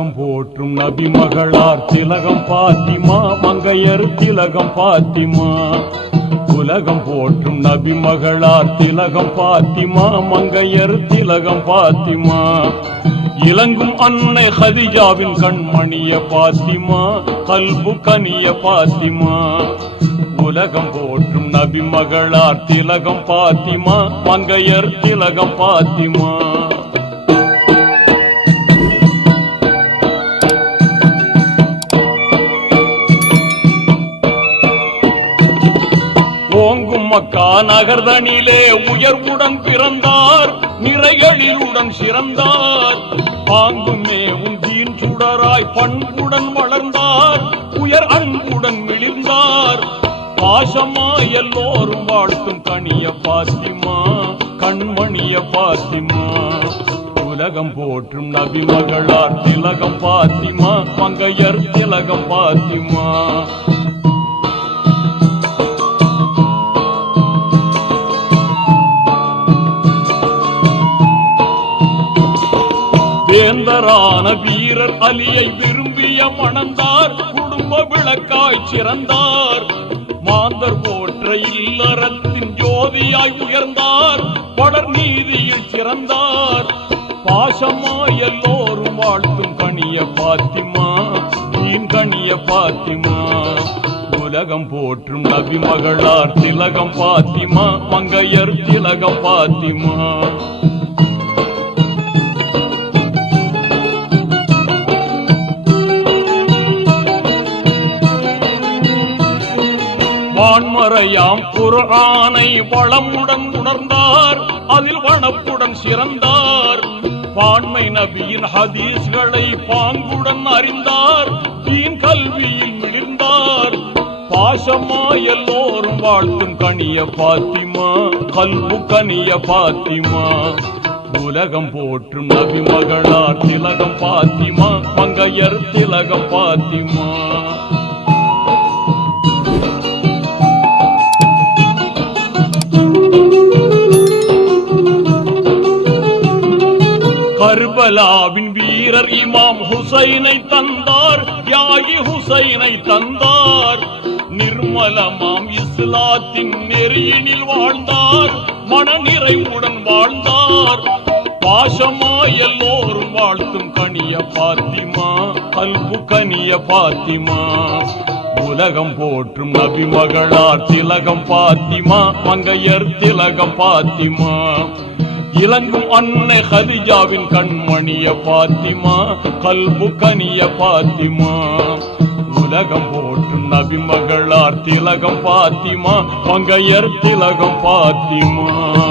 திலகம் போற்றும் நபி மகளார் திலகம் பாத்திமா மங்கையர் திலகம் பாத்திமா. உலகம் போற்றும் நபி மகளார் திலகம் பாத்திமா மங்கையர் திலகம் பாத்திமா. இலங்கும் அன்னை ஹதிஜாவின் கண்மணிய பாத்திமா கல்பு கனிய பாத்திமா. உலகம் போற்றும் நபி மகளார் திலகம் பாத்திமா மங்கையர் திலகம் பாத்திமா. மக்கா நகர்தனிலே உயர்வுடன் பிறந்தார் நிறைகளிலுடன் சிறந்தார். பாங்குமே மேவும் சுடராய் பண்புடன் வளர்ந்தார் உயர் அன்புடன் மிளிர்ந்தார் பாசமா எல்லோரும் வாழ்த்தும் கனிய பாத்திமா கண்மணிய பாத்திமா உலகம் போற்றும் நபி மகளார் திலகம் பாத்திமா மங்கையர் திலகம் பாத்திமா வீரர் அலியை விரும்பிய மணந்தார் குடும்ப விளக்காய் சிறந்தார். மாந்தர் போற்ற இல்லறத்தின் ஜோதியாய் உயர்ந்தார் படர் நீதியில் சிறந்தார். பாசமா எல்லோரும் வாழ்த்தும் கனிய பாத்திமா நீன் கனிய பாத்திமா. உலகம் போற்றும் நபி மகளார் திலகம் பாத்திமா மங்கையர் திலகம் பாத்திமா. வான்மறையாம் குர்ஆனை வளமுடன் உணர்ந்தார் அதில் வனப்புடன் சிறந்தார். பான்மை நபியின் ஹதீஸ்களை பாங்குடன் அறிந்தார் தீன் கல்வியில் மிளிர்ந்தார். பாசமா எல்லோரும் வாழ்த்தும் கனிய பாத்திமா கல்பு கனிய பாத்திமா. உலகம் போற்றும் நபி மகளார் திலகம் பாத்திமா மங்கையர் திலகம் பாத்திமா. கர்பலாவின் வீரர் இமாம் ஹுசைனை தந்தார் தியாகி ஹுசைனை தந்தார். நிர்மலமாம் இஸ்லாத்தின் நெறியினில் வாழ்ந்தார் மனநிறைவுடன் வாழ்ந்தார். பாசமா எல்லோரும் வாழ்த்தும் கனிய பாத்திமா கல்பு கனிய பாத்திமா. உலகம் போற்றும் நபி மகளார் திலகம் பாத்திமா மங்கையர் திலகம் பாத்திமா. இலங்கும் அன்னை ஹதிஜாவின் கண்மணிய பாத்திமா கல்பு கனிய பாத்திமா. உலகம் போற்றும் நபி மகளார் திலகம் பாத்திமா பங்கையர் திலகம் பாத்திமா.